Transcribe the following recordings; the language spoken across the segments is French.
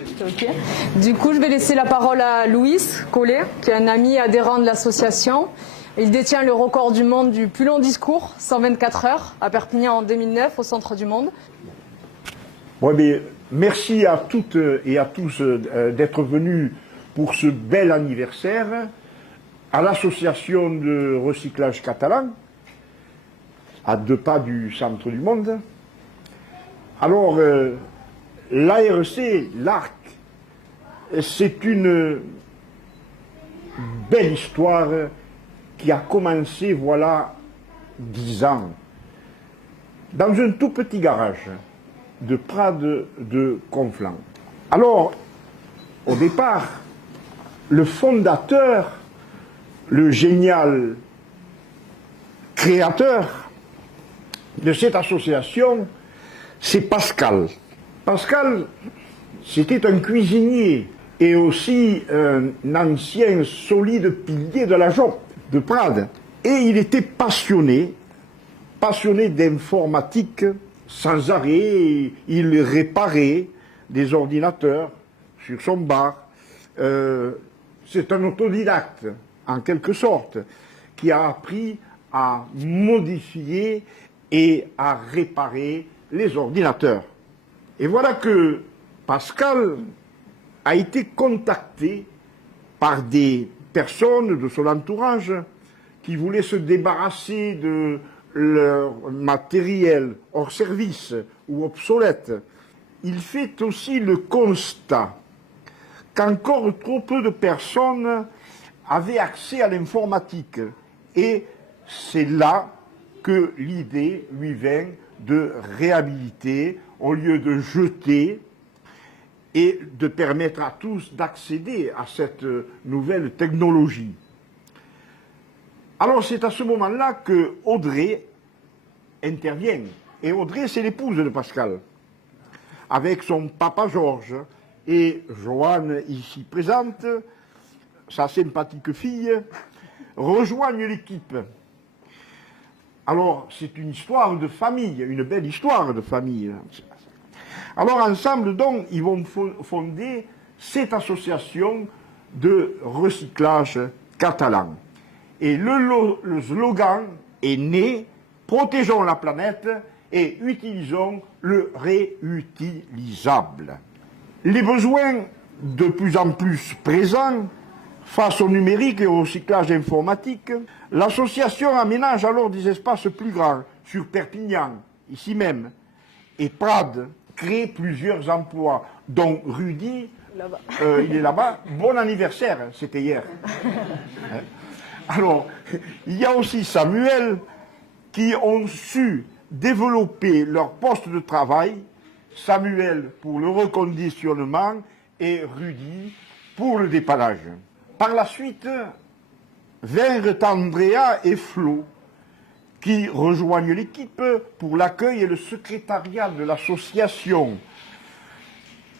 Okay. Du coup, je vais laisser la parole à Louis Collet, qui est un ami adhérent de l'association. Il détient le record du monde du plus long discours, 124 heures, à Perpignan en 2009, au Centre du Monde. Bon, mais merci à toutes et à tous d'être venus pour ce bel anniversaire à l'association de recyclage catalan, à 2 pas du Centre du Monde. Alors, l'ARC, l'ARC, c'est une belle histoire qui a commencé, voilà, 10 ans, dans un tout petit garage de Prades de Conflans. Alors, au départ, le fondateur, le génial créateur de cette association, c'est Pascal. Pascal, c'était un cuisinier et aussi un ancien solide pilier de la JOP de Prades. Et il était passionné d'informatique sans arrêt. Il réparait des ordinateurs sur son bar. C'est un autodidacte, en quelque sorte, qui a appris à modifier et à réparer les ordinateurs. Et voilà que Pascal a été contacté par des personnes de son entourage qui voulaient se débarrasser de leur matériel hors service ou obsolète. Il fait aussi le constat qu'encore trop peu de personnes avaient accès à l'informatique. Et c'est là que l'idée lui vint de réhabiliter au lieu de jeter et de permettre à tous d'accéder à cette nouvelle technologie. Alors c'est à ce moment-là que Audrey intervient. Et Audrey, c'est l'épouse de Pascal, avec son papa Georges et Joanne, ici présente, sa sympathique fille, rejoignent l'équipe. Alors, c'est une histoire de famille, une belle histoire de famille. Alors, ensemble, donc, ils vont fonder cette association de recyclage catalan. Et le slogan est né « Protégeons la planète et utilisons le réutilisable ». Les besoins de plus en plus présents face au numérique et au recyclage informatique, l'association aménage alors des espaces plus grands sur Perpignan, ici même, et Prades crée plusieurs emplois, dont Rudy, il est là-bas, bon anniversaire, c'était hier. Alors, il y a aussi Samuel qui ont su développer leur poste de travail, Samuel pour le reconditionnement et Rudy pour le dépannage. Par la suite, vinrent Andrea et Flo, qui rejoignent l'équipe pour l'accueil et le secrétariat de l'association,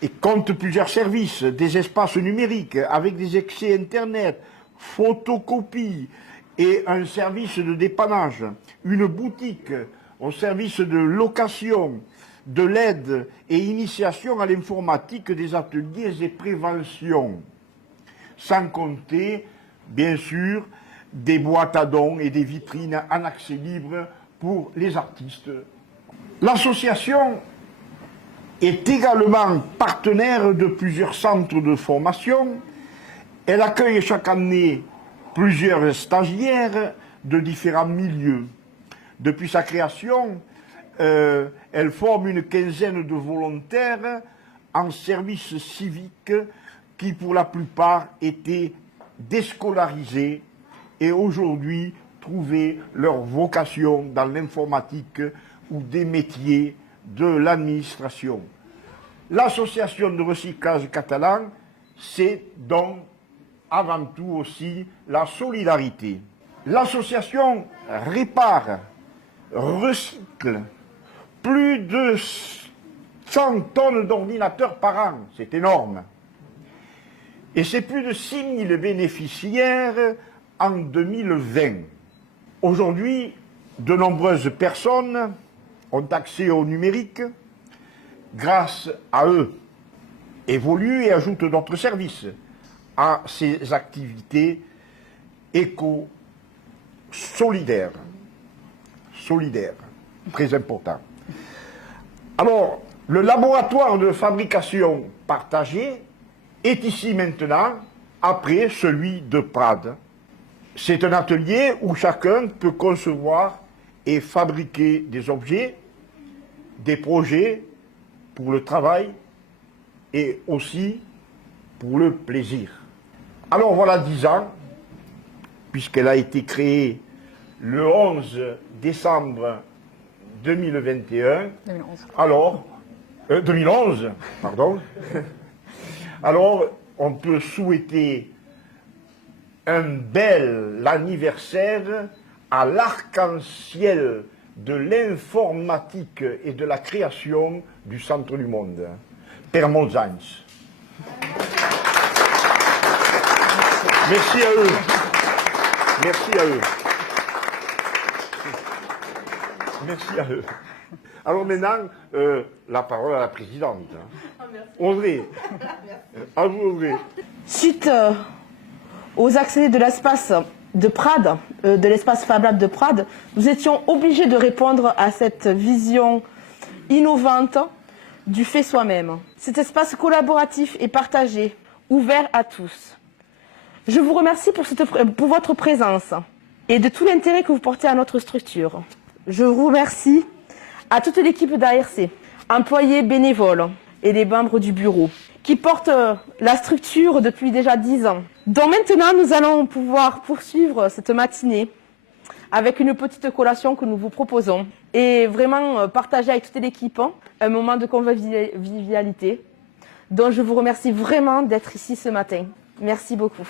et comptent plusieurs services, des espaces numériques avec des accès Internet, photocopie et un service de dépannage, une boutique au service de location, de l'aide et initiation à l'informatique, des ateliers et prévention. Sans compter, bien sûr, des boîtes à dons et des vitrines en accès libre pour les artistes. L'association est également partenaire de plusieurs centres de formation. Elle accueille chaque année plusieurs stagiaires de différents milieux. Depuis sa création, elle forme une quinzaine de volontaires en service civique qui pour la plupart étaient déscolarisés et aujourd'hui trouvaient leur vocation dans l'informatique ou des métiers de l'administration. L'association de recyclage catalan, c'est donc avant tout aussi la solidarité. L'association répare, recycle plus de 100 tonnes d'ordinateurs par an, c'est énorme. Et c'est plus de 6 000 bénéficiaires en 2020. Aujourd'hui, de nombreuses personnes ont accès au numérique grâce à eux. évolue et ajoute d'autres services à ces activités éco-solidaires. Solidaires, très important. Alors, le laboratoire de fabrication partagée est ici maintenant, après celui de Prades. C'est un atelier où chacun peut concevoir et fabriquer des objets, des projets pour le travail et aussi pour le plaisir. Alors voilà 10 ans, puisqu'elle a été créée le 11 décembre 2021. 2011. Alors, 2011, pardon. Alors, on peut souhaiter un bel anniversaire à l'arc-en-ciel de l'informatique et de la création du centre du monde, Père Molzans. Merci à eux. Merci à eux. Merci à eux. Alors maintenant, la parole à la présidente. Audrey. À vous, Audrey. Suite aux accès de l'espace de Prades, de l'espace Fab Lab de Prades, nous étions obligés de répondre à cette vision innovante du fait soi-même. Cet espace collaboratif et partagé, ouvert à tous. Je vous remercie pour votre présence et de tout l'intérêt que vous portez à notre structure. Je vous remercie à toute l'équipe d'ARC, employés bénévoles et les membres du bureau, qui portent la structure depuis déjà 10 ans. Donc maintenant, nous allons pouvoir poursuivre cette matinée avec une petite collation que nous vous proposons et vraiment partager avec toute l'équipe un moment de convivialité. Donc je vous remercie vraiment d'être ici ce matin. Merci beaucoup.